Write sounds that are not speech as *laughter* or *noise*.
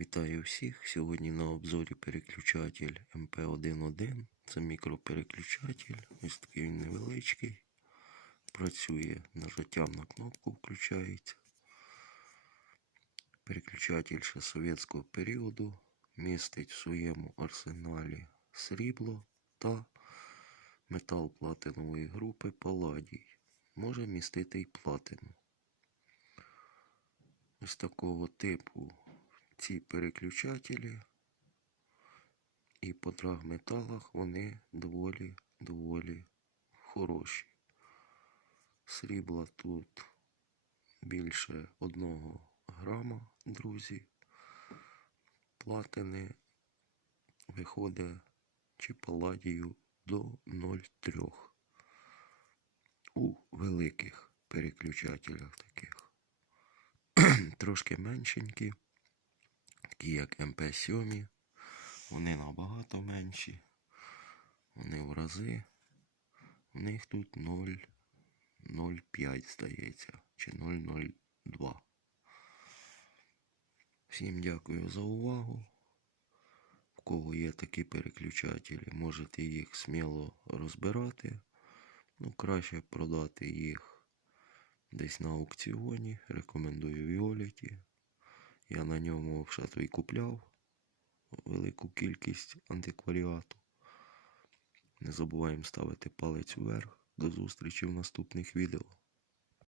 Вітаю всіх! Сьогодні на обзорі переключатель MP11. Це мікропереключатель. Ось такий він невеличкий. Працює нажаттям на кнопку, включається. Переключатель ще совєтського періоду. Містить в своєму арсеналі срібло та метал платинової групи паладій. Може містити й платину. Ось такого типу ці переключателі і по драгметалах вони доволі доволі хороші. Срібла тут більше одного грама, друзі. Платини виходить чи паладію до 0,3 у великих переключателях таких. *clears throat* Трошки меншенькі такі як МП7, вони набагато менші. Вони в рази. У них тут 0,05, здається, чи 0,02. Всім дякую за увагу. В кого є такі переключателі, можете їх сміло розбирати. Ну, краще продати їх десь на аукціоні. Рекомендую Віоліті. Я на ньому взагалі і купляв велику кількість антикваріату. Не забуваємо ставити палець вверх. До зустрічі в наступних відео.